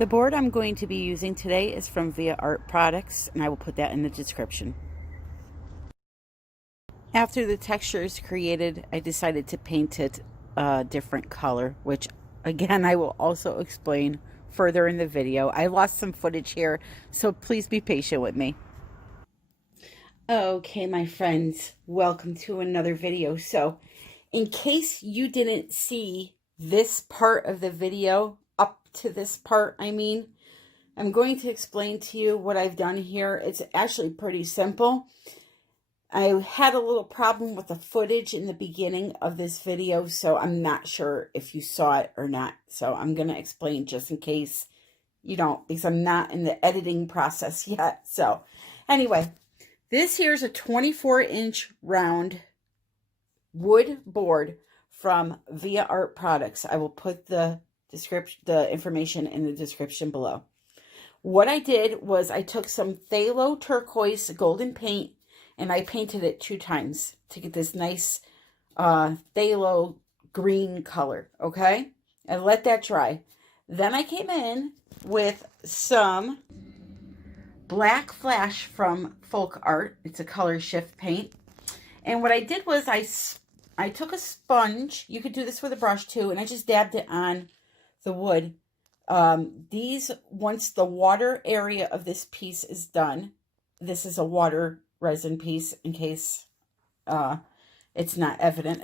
The board I'm going to be using today is from ARTE products, and I will put that in the description. After the texture is created, I decided to paint it a different color, which again I will also explain further in the video. I lost some footage here, so please be patient with me. Okay, my friends, welcome to another video. So, in case you didn't see this part of the video, up to this part, I'm going to explain to you what I've done here. It's actually pretty simple. I had a little problem with the footage in the beginning of this video, so I'm not sure if you saw it or not. So I'm going to explain just in case you don't, because I'm not in the editing process yet. So anyway, this here's a 24-inch round wood board from ARTE products. I will put the information in the description below. What I did was I took some phthalo turquoise golden paint and I painted it 2 times to get this nice phthalo green color, okay? And let that dry. Then I came in with some black flash from Folk Art. It's a color shift paint. And what I did was I took a sponge. You could do this with a brush too, and I just dabbed it on the wood. Once the water area of this piece is done, this is a water resin piece in case it's not evident.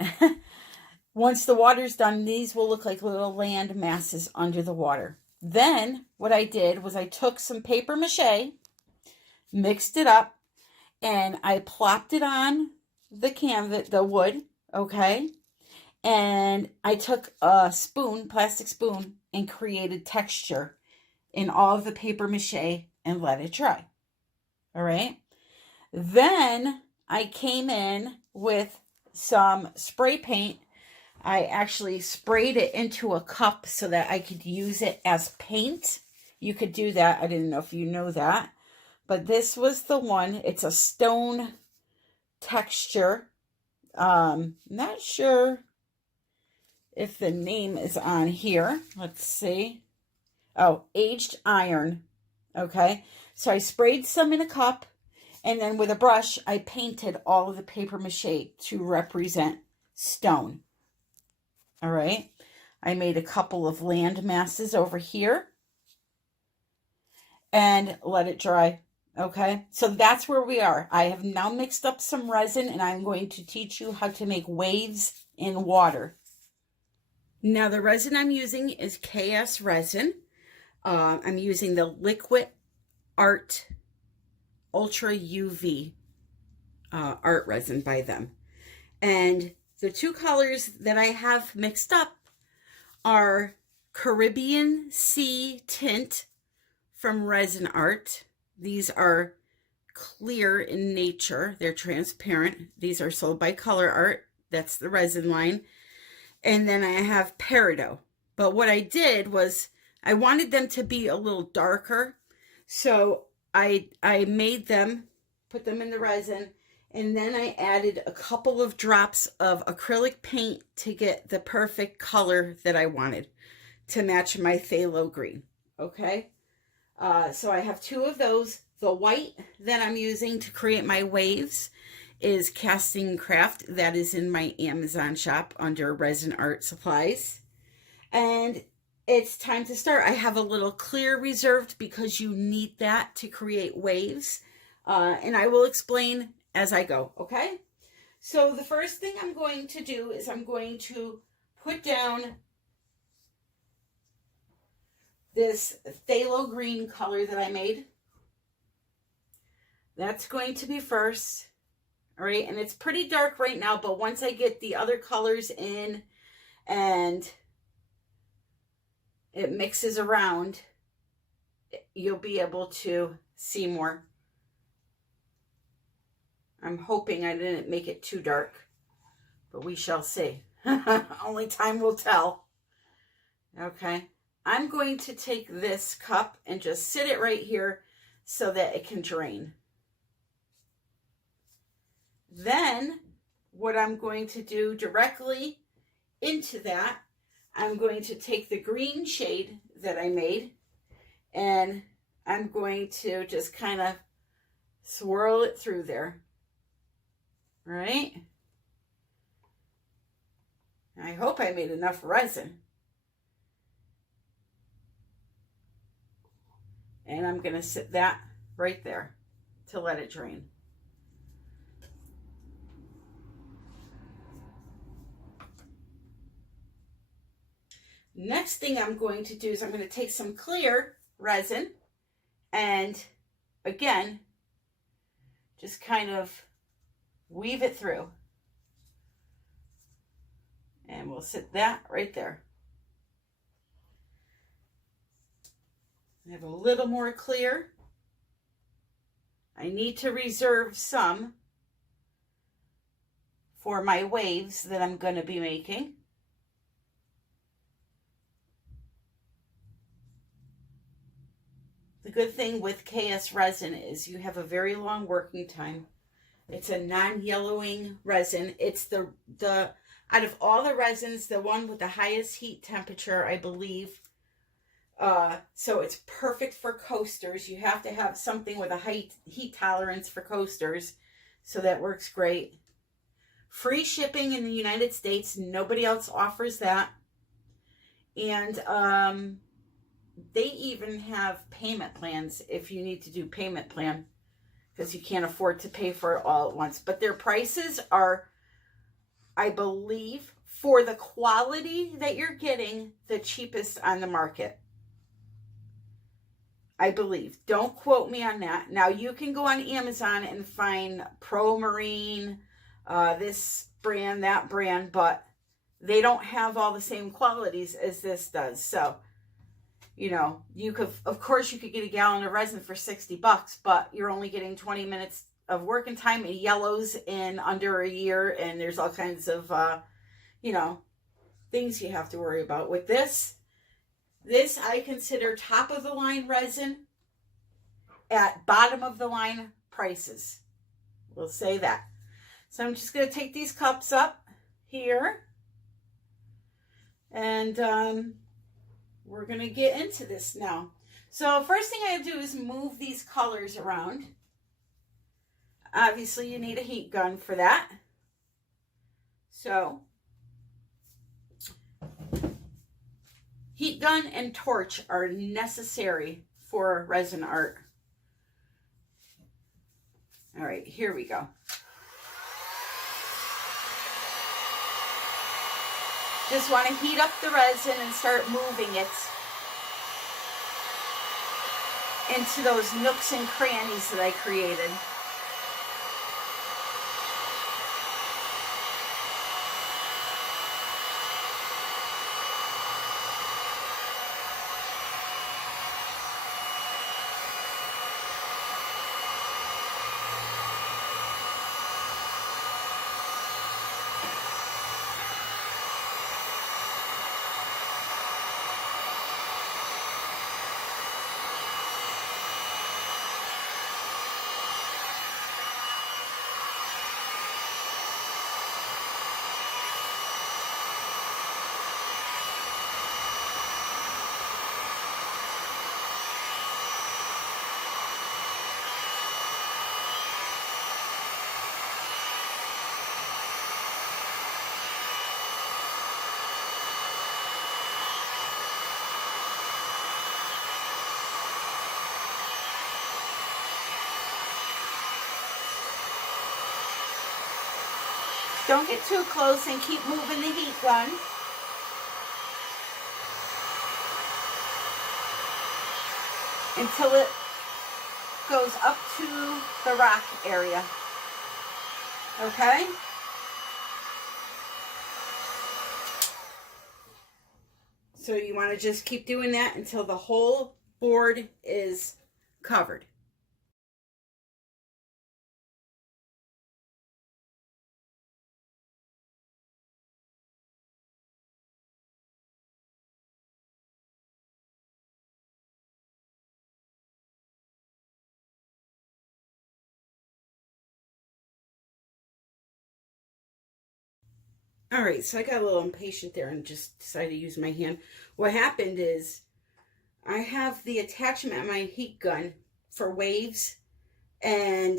Once the water's done, these will look like little land masses under the water. Then what I did was I took some paper mache, mixed it up, and I plopped it on the canvas, the wood, okay? And I took a spoon, plastic spoon, and created texture in all of the paper mache and let it dry. All right? Then I came in with some spray paint. I actually sprayed it into a cup so that I could use it as paint. You could do that. I didn't know if you know that. But this was the one. It's a stone texture. Not sure if the name is on here. Let's see. Oh, aged iron. Okay. So I sprayed some in a cup, and then with a brush, I painted all of the paper mache to represent stone. All right. I made a couple of land masses over here and let it dry. Okay. So that's where we are. I have now mixed up some resin, and I'm going to teach you how to make waves in water. Now, the resin I'm using is KS resin. I'm using the Liquid Art Ultra UV art resin by them. And the 2 colors that I have mixed up are Caribbean Sea Tint from Resinart. These are clear in nature. They're transparent. These are sold by COLOURARTE. That's the resin line. And then I have Peridot. But what I did was I wanted them to be a little darker. So I made them, put them in the resin, and then I added a couple of drops of acrylic paint to get the perfect color that I wanted to match my phthalo green. Okay? So I have 2 of those. The white that I'm using to create my waves is Casting Craft. That is in my Amazon shop under Resinart supplies. And it's time to start. I have a little clear reserved because you need that to create waves. And I will explain as I go, okay? So the first thing I'm going to do is I'm going to put down this phthalo green color that I made. That's going to be first. All right, and it's pretty dark right now, but once I get the other colors in and it mixes around, you'll be able to see more. I'm hoping I didn't make it too dark, but we shall see. Only time will tell. Okay, I'm going to take this cup and just sit it right here so that it can drain. Then what I'm going to do directly into that, I'm going to take the green shade that I made And I'm going to just kind of swirl it through there. All right. I hope I made enough resin. And I'm going to sit that right there to let it drain. Next thing I'm going to do is I'm going to take some clear resin and again, just kind of weave it through. And we'll sit that right there. I have a little more clear. I need to reserve some for my waves that I'm going to be making. The good thing with KS resin is you have a very long working time. It's a non-yellowing resin. It's the out of all the resins, the one with the highest heat temperature, I believe. So it's perfect for coasters. You have to have something with a high heat tolerance for coasters. So that works great. Free shipping in the United States. Nobody else offers that. And they even have payment plans if you need to do payment plan, because you can't afford to pay for it all at once. But their prices are, I believe, for the quality that you're getting, the cheapest on the market. I believe. Don't quote me on that. Now, you can go on Amazon and find Pro Marine, this brand, that brand, but they don't have all the same qualities as this does. So, you know, you could, of course, you could get a gallon of resin for $60, but you're only getting 20 minutes of working time. It yellows in under a year, and there's all kinds of, you know, things you have to worry about with this. This I consider top of the line resin at bottom of the line prices. We'll say that. So I'm just going to take these cups up here, and we're going to get into this now. So first thing I have to do is move these colors around. Obviously you need a heat gun for that. So heat gun and torch are necessary for resin art. All right, here we go. Just want to heat up the resin and start moving it into those nooks and crannies that I created. Don't get too close and keep moving the heat gun. Until it goes up to the rock area. Okay? So you want to just keep doing that until the whole board is covered. All right, so I got a little impatient there and just decided to use my hand. What happened is I have the attachment on my heat gun for waves, and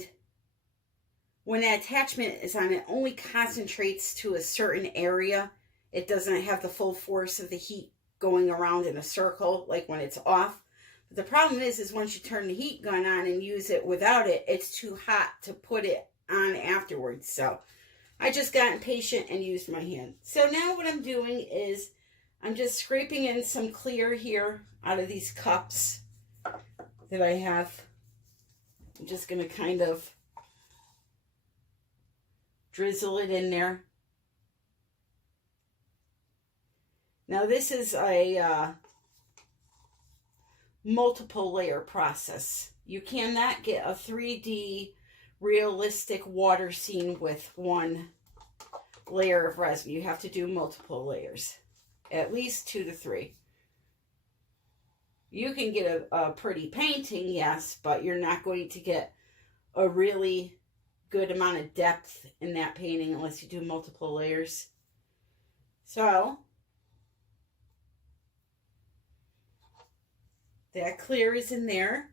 when that attachment is on, it only concentrates to a certain area. It doesn't have the full force of the heat going around in a circle like when it's off. But the problem is once you turn the heat gun on and use it without it, it's too hot to put it on afterwards. So I just got impatient and used my hand. So now what I'm doing is I'm just scraping in some clear here out of these cups that I have. I'm just going to kind of drizzle it in there. Now this is a multiple layer process. You cannot get a 3D realistic water scene with one layer of resin. You have to do multiple layers, at least 2 to 3. You can get a pretty painting, yes, but you're not going to get a really good amount of depth in that painting unless you do multiple layers. So that clear is in there.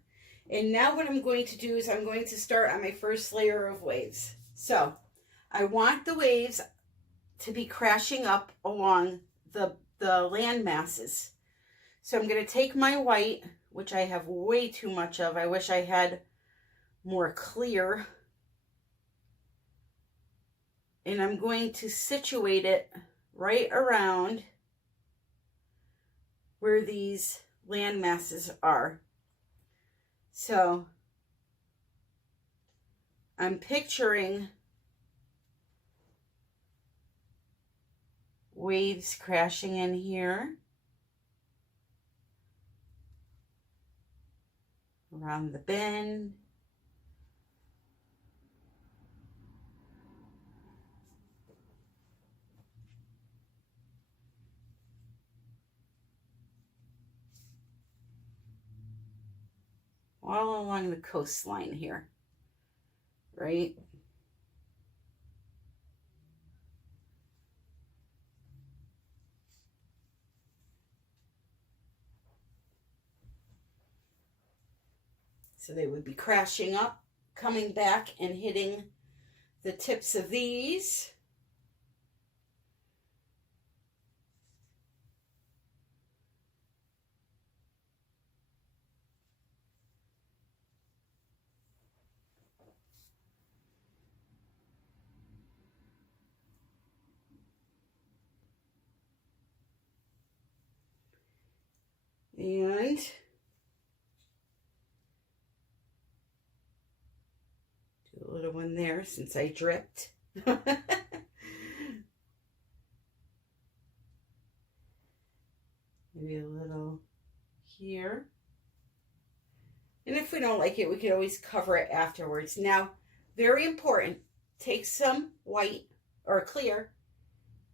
And now what I'm going to do is I'm going to start on my first layer of waves. So I want the waves to be crashing up along the land masses. So I'm going to take my white, which I have way too much of. I wish I had more clear. And I'm going to situate it right around where these land masses are. So I'm picturing waves crashing in here, around the bend, all along the coastline here, right? So they would be crashing up, coming back and hitting the tips of these. And do a little one there since I dripped. Maybe a little here. And if we don't like it, we can always cover it afterwards. Now, very important, take some white or clear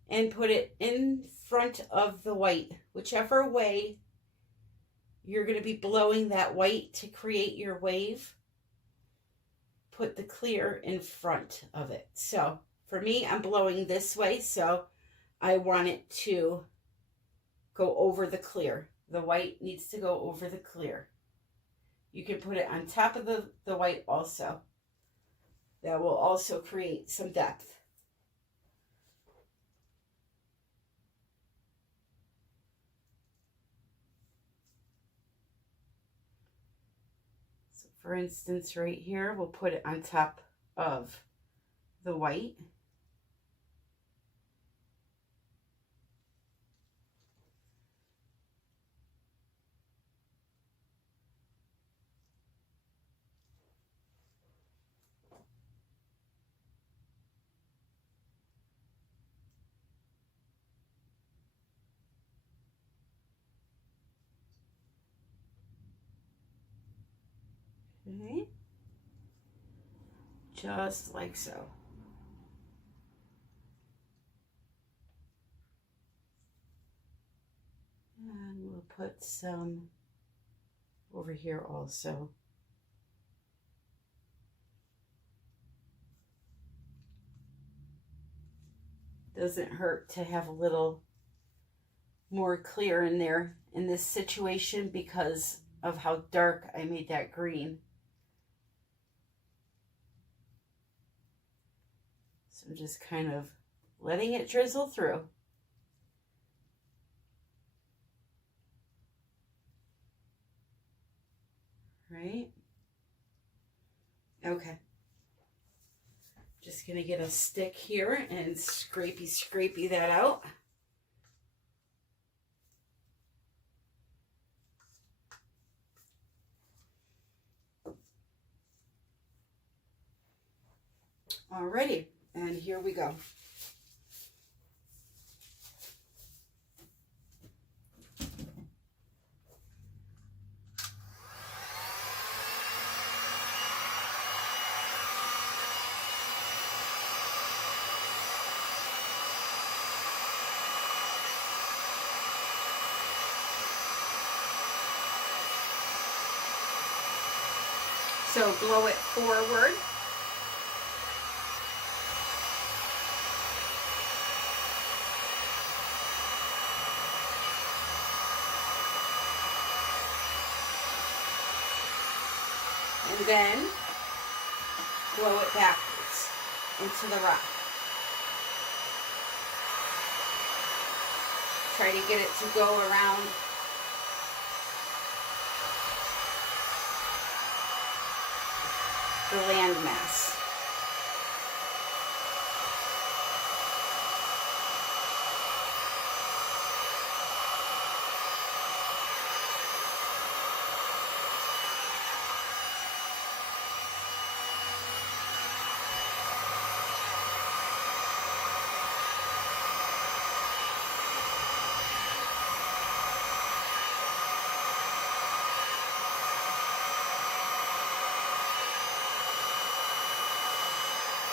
and put it in front of the white, whichever way you're going to be blowing that white to create your wave. Put the clear in front of it. So for me, I'm blowing this way, so I want it to go over the clear. The white needs to go over the clear. You can put it on top of the white also. That will also create some depth. So for instance, right here, we'll put it on top of the white. Okay. Just like so. And we'll put some over here also. Doesn't hurt to have a little more clear in there in this situation because of how dark I made that green. So I'm just kind of letting it drizzle through. Right? Okay. Just gonna get a stick here and scrapey that out. Alrighty, and here we go. So blow it forward. And then blow it backwards into the rock. Try to get it to go around the landmass.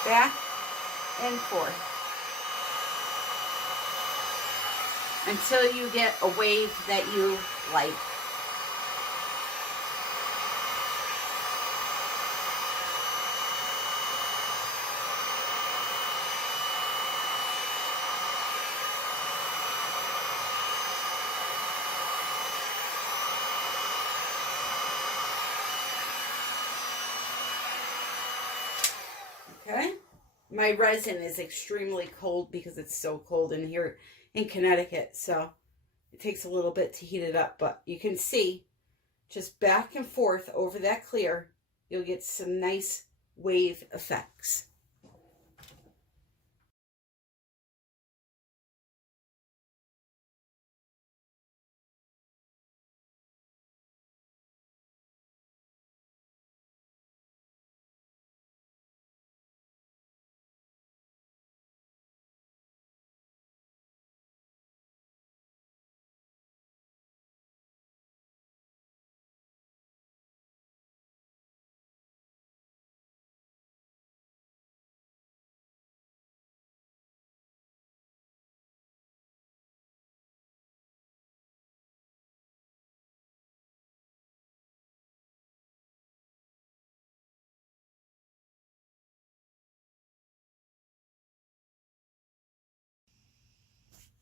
Back and forth until you get a wave that you like. Okay. My resin is extremely cold because it's so cold in here in Connecticut. So it takes a little bit to heat it up. But you can see just back and forth over that clear, you'll get some nice wave effects.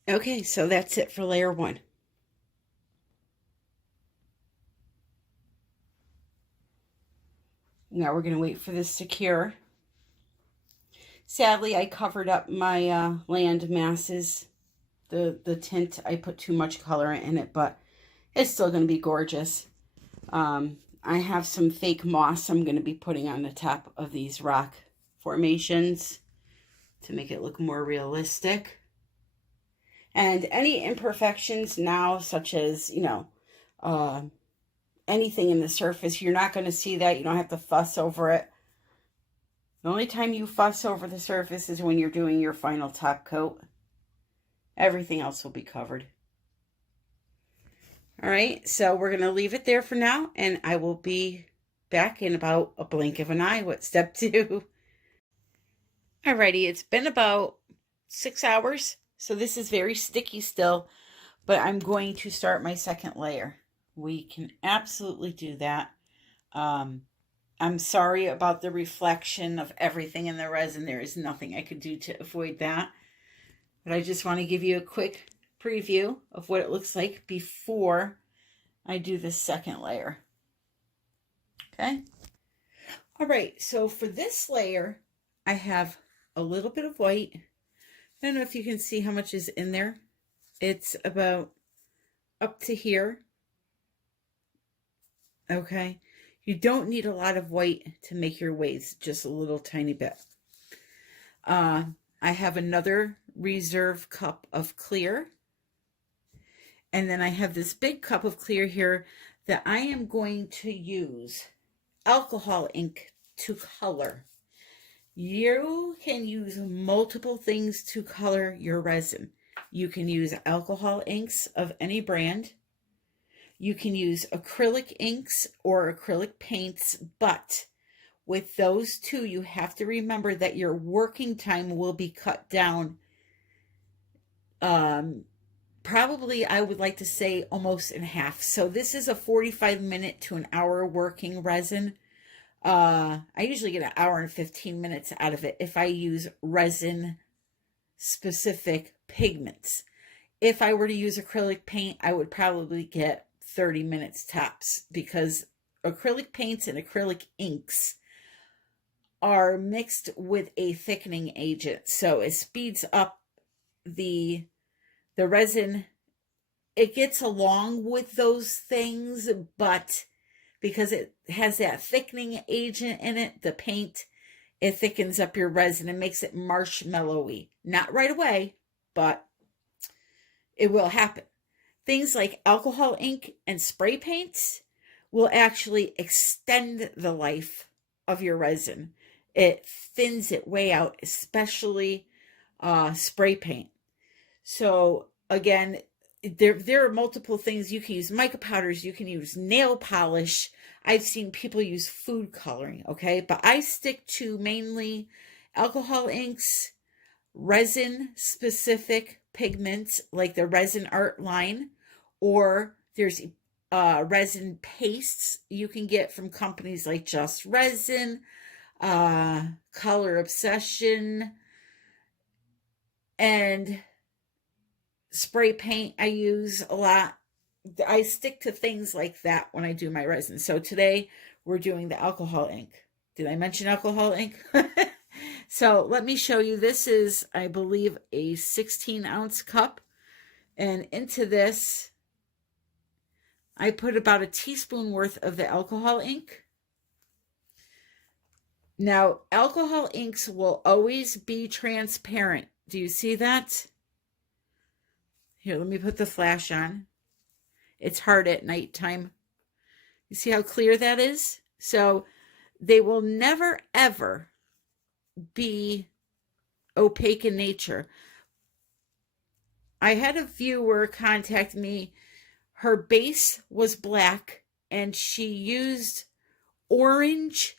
Okay, so that's it for layer one. Now we're going to wait for this to cure. Sadly, I covered up my land masses. The tint, I put too much color in it, but it's still going to be gorgeous. I have some fake moss I'm going to be putting on the top of these rock formations to make it look more realistic. And any imperfections now, such as, you know, anything in the surface, you're not going to see that. You don't have to fuss over it. The only time you fuss over the surface is when you're doing your final top coat. Everything else will be covered. All right, so we're going to leave it there for now, and I will be back in about a blink of an eye with step 2. Alrighty, it's been about 6 hours, so this is very sticky still, but I'm going to start my second layer. We can absolutely do that. I'm sorry about the reflection of everything in the resin. There is nothing I could do to avoid that. But I just want to give you a quick preview of what it looks like before I do the second layer. Okay. All right. So for this layer, I have a little bit of white. I don't know if you can see how much is in there. It's about up to here. Okay. You don't need a lot of white to make your waves, just a little tiny bit. I have another reserve cup of clear. And then I have this big cup of clear here that I am going to use alcohol ink to color. You can use multiple things to color your resin. You can use alcohol inks of any brand. You can use acrylic inks or acrylic paints, but with those two, you have to remember that your working time will be cut down. Probably, I would like to say almost in half. So this is a 45-minute to an hour working resin. I usually get an hour and 15 minutes out of it if I use resin specific pigments. If I were to use acrylic paint, I would probably get 30 minutes tops, because acrylic paints and acrylic inks are mixed with a thickening agent. So it speeds up the resin. It gets along with those things, but because it has that thickening agent in it, the paint, it thickens up your resin and makes it marshmallowy. Not right away, but it will happen. Things like alcohol ink and spray paints will actually extend the life of your resin. It thins it way out, especially spray paint. So again, there are multiple things. You can use mica powders, you can use nail polish. I've seen people use food coloring, okay? But I stick to mainly alcohol inks, resin specific pigments like the Resinart line, or there's resin pastes you can get from companies like Just Resin, Color Obsession, and spray paint I use a lot. I stick to things like that when I do my resin. So today we're doing the alcohol ink. Did I mention alcohol ink? So let me show you. This is, I believe, a 16-ounce cup. And into this, I put about a teaspoon worth of the alcohol ink. Now, alcohol inks will always be transparent. Do you see that? Here, let me put the flash on. It's hard at nighttime. You see how clear that is? So they will never, ever be opaque in nature. I had a viewer contact me. Her base was black and she used orange.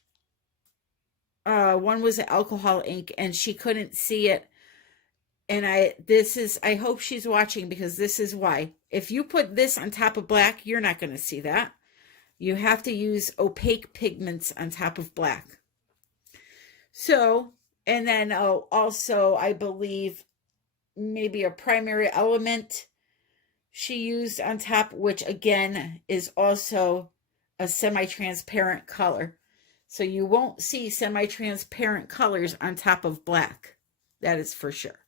One was an alcohol ink and she couldn't see it. And I hope she's watching, because this is why. If you put this on top of black, you're not going to see that. You have to use opaque pigments on top of black. So, and then also, I believe maybe a primary element she used on top, which again is also a semi-transparent color. So you won't see semi-transparent colors on top of black. That is for sure.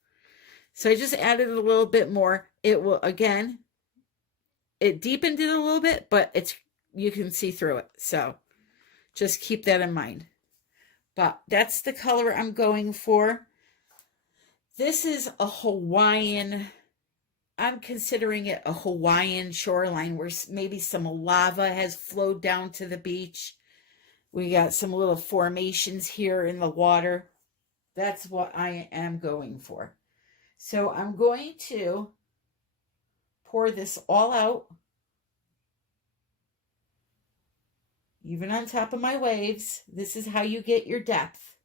So I just added a little bit more. It will, again, it deepened it a little bit, but you can see through it. So just keep that in mind. But that's the color I'm going for. This is a Hawaiian, I'm considering it a Hawaiian shoreline where maybe some lava has flowed down to the beach. We got some little formations here in the water. That's what I am going for. So I'm going to pour this all out, even on top of my waves. This is how you get your depth.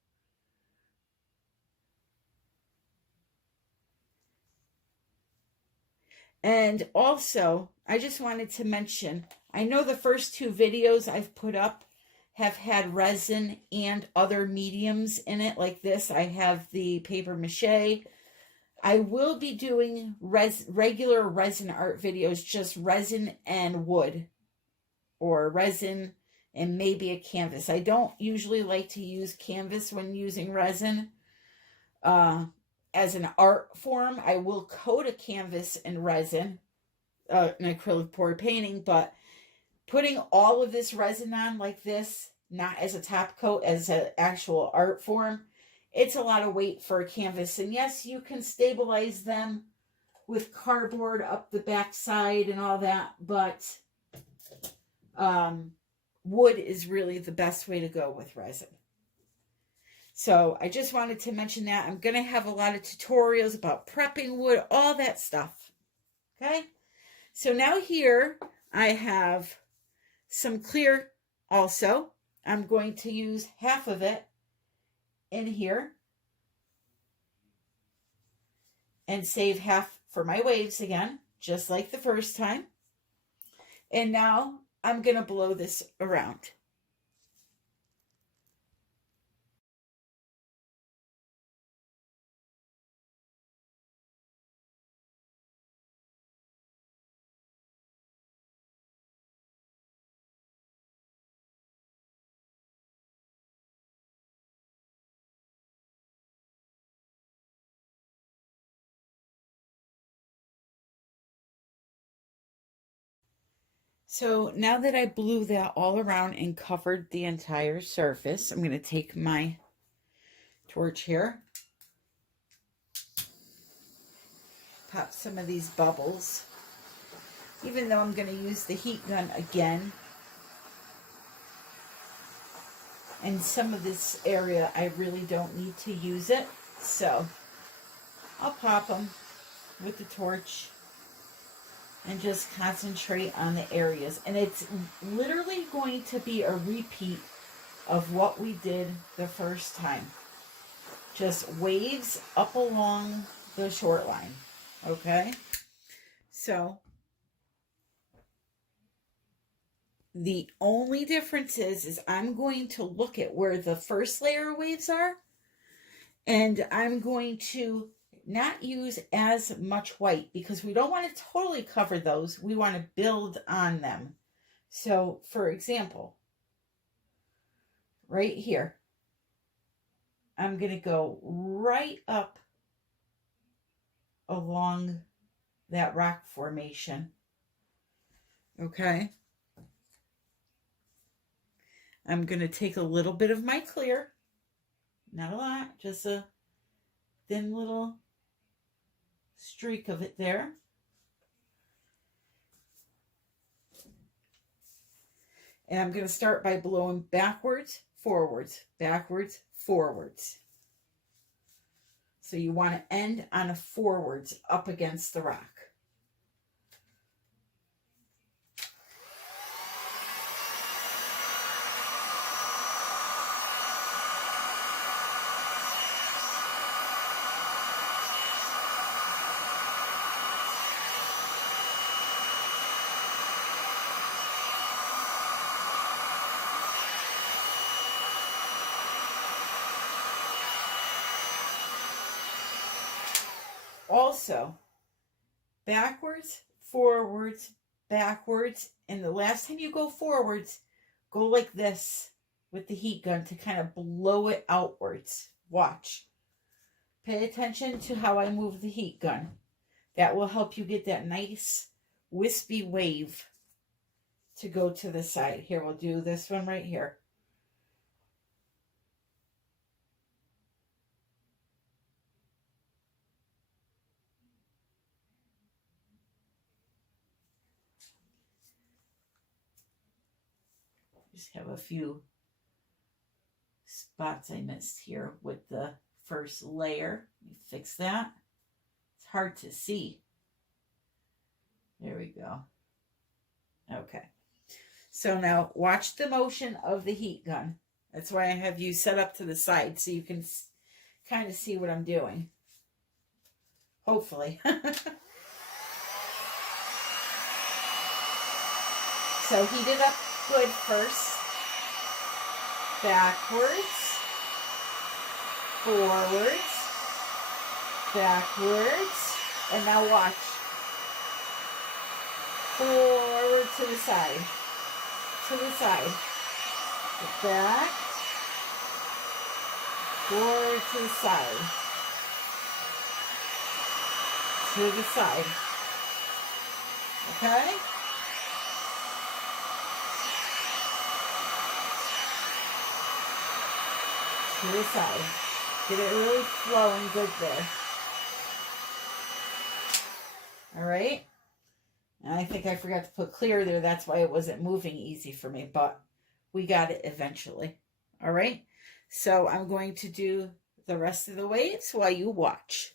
And also, I just wanted to mention, I know the first two videos I've put up have had resin and other mediums in it, like this. I have the paper mache. I will be doing regular resin art videos, just resin and wood, or resin and maybe a canvas. I don't usually like to use canvas when using resin. As an art form, I will coat a canvas in resin, an acrylic pour painting, but putting all of this resin on like this, not as a top coat, as an actual art form, it's a lot of weight for a canvas. And yes, you can stabilize them with cardboard up the back side and all that, but wood is really the best way to go with resin. So I just wanted to mention that. I'm going to have a lot of tutorials about prepping wood, all that stuff. Okay. So now here I have some clear also. I'm going to use half of it in here and save half for my waves again, just like the first time. And now I'm going to blow this around. So now that I blew that all around and covered the entire surface, I'm going to take my torch here, pop some of these bubbles, even though I'm going to use the heat gun again. And some of this area, I really don't need to use it, so I'll pop them with the torch and just concentrate on the areas. And it's literally going to be a repeat of what we did the first time. Just waves up along the shoreline, okay? So the only difference is I'm going to look at where the first layer of waves are, and I'm going to not use as much white because we don't want to totally cover those. We want to build on them. So, for example, right here, I'm going to go right up along that rock formation. Okay. I'm going to take a little bit of my clear, not a lot, just a thin little streak of it there. And I'm going to start by blowing backwards, forwards, backwards, forwards. So you want to end on a forwards up against the rock. Also, backwards, forwards, backwards, and the last time you go forwards, go like this with the heat gun to kind of blow it outwards. Watch. Pay attention to how I move the heat gun. That will help you get that nice wispy wave to go to the side. Here, we'll do this one right here. Just have a few spots I missed here with the first layer. Let me fix that. It's hard to see. There we go. Okay. So now watch the motion of the heat gun. That's why I have you set up to the side so you can kind of see what I'm doing. Hopefully. So heat it up good first. Backwards. Forwards. backwards, and now watch. Forward to the side, back, forward to the side, okay? To the side. Get it really flowing good there. All right. And I think I forgot to put clear there. That's why it wasn't moving easy for me, but we got it eventually. All right. So I'm going to do the rest of the waves while you watch.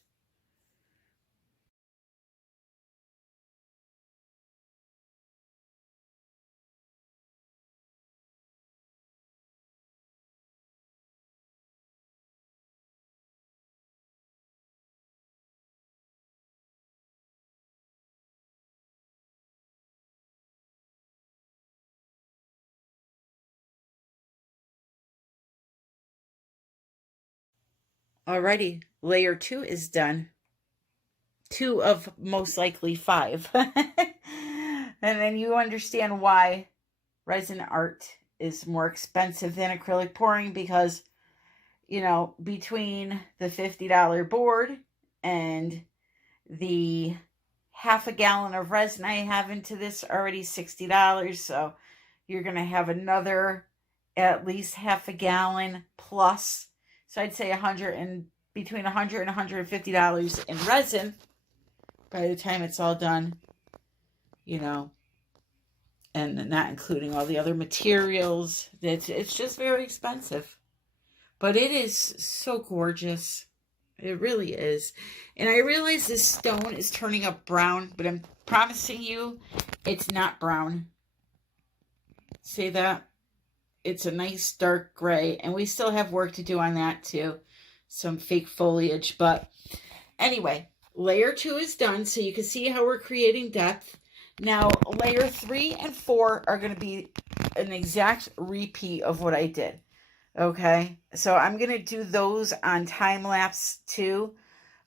Alrighty, layer 2 is done. 2 of most likely 5. And then you understand why Resinart is more expensive than acrylic pouring, because, you know, between the $50 board and the half a gallon of resin I have into this, already $60. So you're going to have another at least half a gallon plus. So I'd say between $100 and $150 in resin by the time it's all done, you know, and not including all the other materials. It's just very expensive. But it is so gorgeous. It really is. And I realize this stone is turning up brown, but I'm promising you it's not brown. See that? It's a nice dark gray, and we still have work to do on that too. Some fake foliage, but anyway, layer 2 is done, so you can see how we're creating depth. Now, layer 3 and 4 are going to be an exact repeat of what I did. Okay, so I'm going to do those on time lapse too,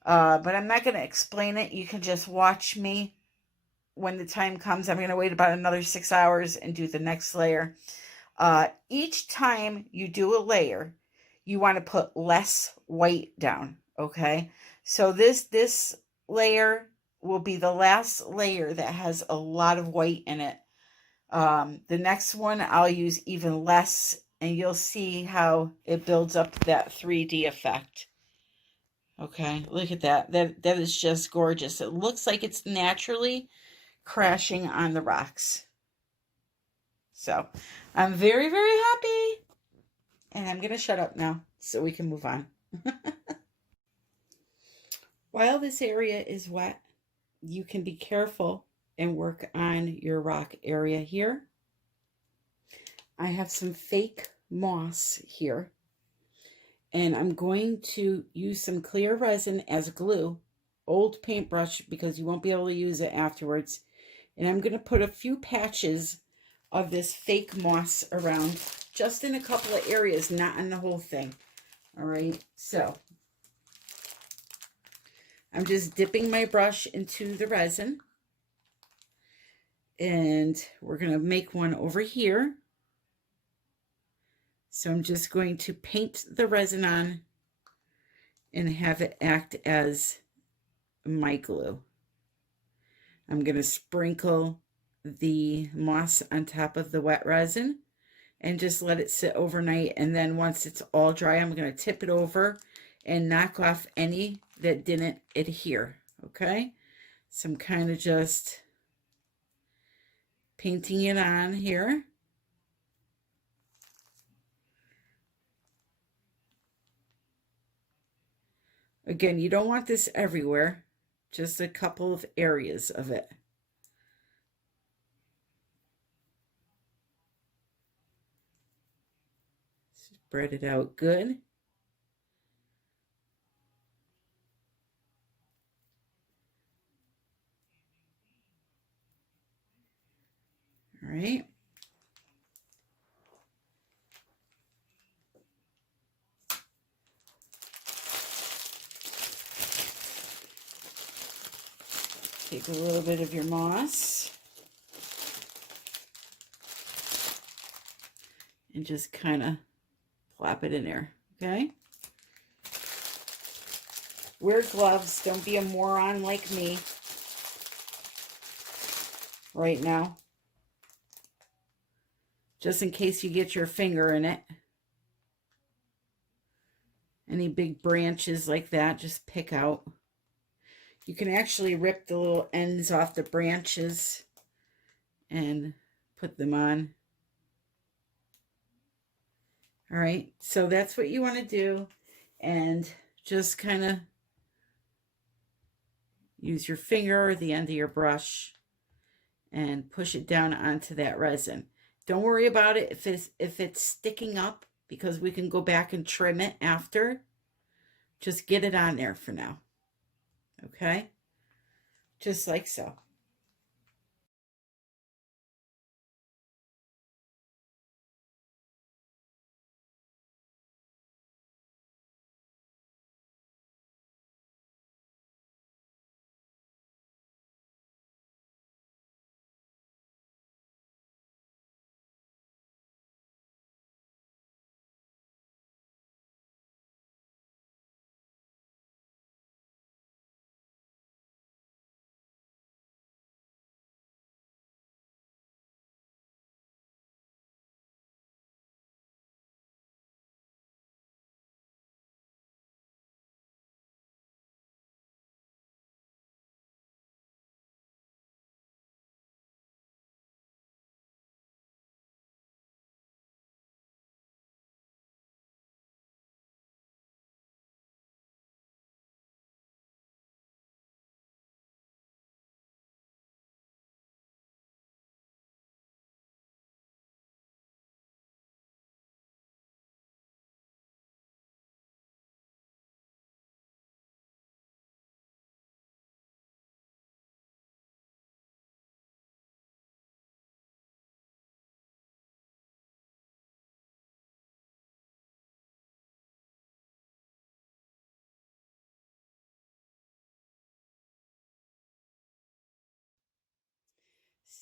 but I'm not going to explain it. You can just watch me when the time comes. I'm going to wait about another 6 hours and do the next layer. Each time you do a layer, you want to put less white down, okay? So this layer will be the last layer that has a lot of white in it. The next one, I'll use even less, and you'll see how it builds up that 3D effect. Okay, look at that. That is just gorgeous. It looks like it's naturally crashing on the rocks. So I'm very, very happy. And I'm going to shut up now so we can move on. While this area is wet, you can be careful and work on your rock area here. I have some fake moss here, and I'm going to use some clear resin as glue, old paintbrush, because you won't be able to use it afterwards. And I'm going to put a few patches of this fake moss around, just in a couple of areas, not on the whole thing. All right, so I'm just dipping my brush into the resin, and we're going to make one over here. So I'm just going to paint the resin on and have it act as my glue. I'm going to sprinkle the moss on top of the wet resin and just let it sit overnight. And then once it's all dry, I'm going to tip it over and knock off any that didn't adhere. Okay, so I'm kind of just painting it on here. Again, you don't want this everywhere, just a couple of areas of it. Spread it out good. All right. Take a little bit of your moss and just kind of plop it in there, okay? Wear gloves. Don't be a moron like me right now. Just in case you get your finger in it. Any big branches like that, just pick out. You can actually rip the little ends off the branches and put them on. All right, so that's what you want to do. And just kind of use your finger or the end of your brush and push it down onto that resin. Don't worry about it if it's sticking up, because we can go back and trim it after. Just get it on there for now. Okay? Just like so.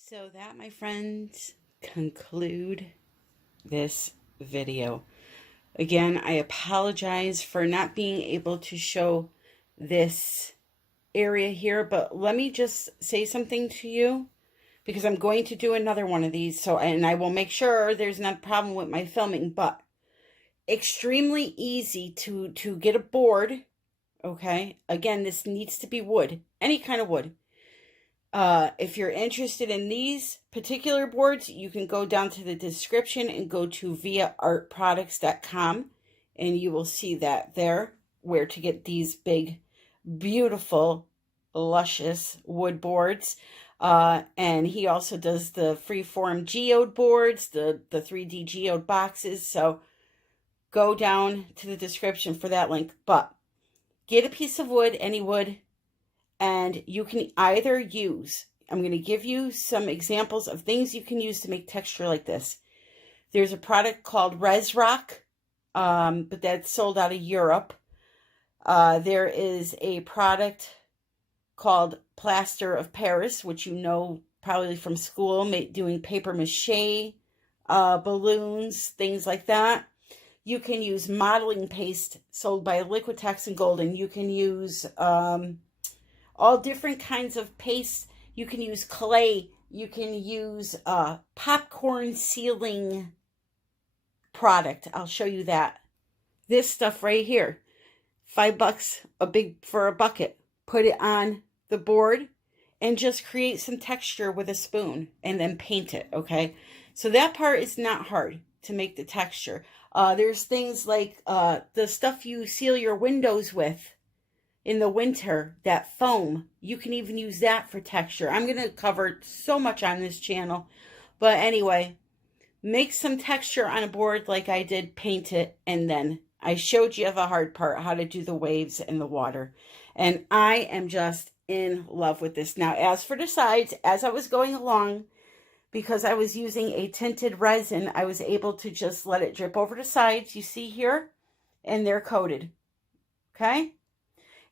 So that, my friends, conclude this video. Again, I apologize for not being able to show this area here, but let me just say something to you, because I'm going to do another one of these, and I will make sure there's not a problem with my filming, but extremely easy to get a board, okay? Again, this needs to be wood, any kind of wood. If you're interested in these particular boards, you can go down to the description and go to viaartproducts.com, and you will see that there, where to get these big, beautiful, luscious wood boards. And he also does the freeform geode boards, the 3D geode boxes. So go down to the description for that link. But get a piece of wood, any wood, and you can either use, I'm going to give you some examples of things you can use to make texture like this. There's a product called Resinart, but that's sold out of Europe. There is a product called Plaster of Paris, which you know probably from school, doing paper mache, balloons, things like that. You can use modeling paste sold by Liquitex and Golden. You can use all different kinds of paste. You can use clay. You can use popcorn sealing product. I'll show you that. This stuff right here, $5 for a bucket. Put it on the board and just create some texture with a spoon and then paint it, okay? So that part is not hard to make the texture. There's things like the stuff you seal your windows with in the winter, that foam. You can even use that for texture. I'm going to cover so much on this channel. But anyway, make some texture on a board like I did, paint it, and then I showed you the hard part, how to do the waves and the water. And I am just in love with this. Now, as for the sides, as I was going along, because I was using a tinted resin, I was able to just let it drip over the sides. You see here? And they're coated. Okay?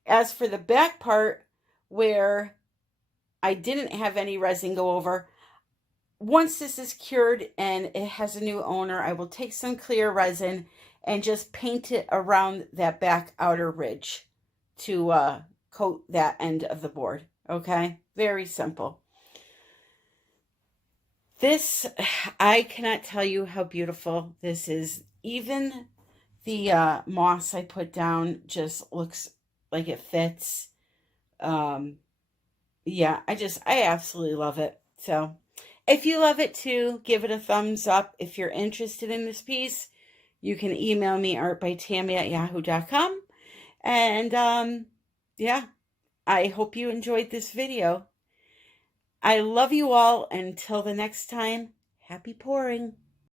As for the back part, where I didn't have any resin go over. Once this is cured and it has a new owner, I will take some clear resin and just paint it around that back outer ridge to coat that end of the board. Okay, very simple. This, I cannot tell you how beautiful this is. Even the moss I put down just looks like it fits. Yeah, I absolutely love it. So if you love it too, give it a thumbs up. If you're interested in this piece, you can email me artbytammy@yahoo.com. And yeah, I hope you enjoyed this video. I love you all. Until the next time, happy pouring.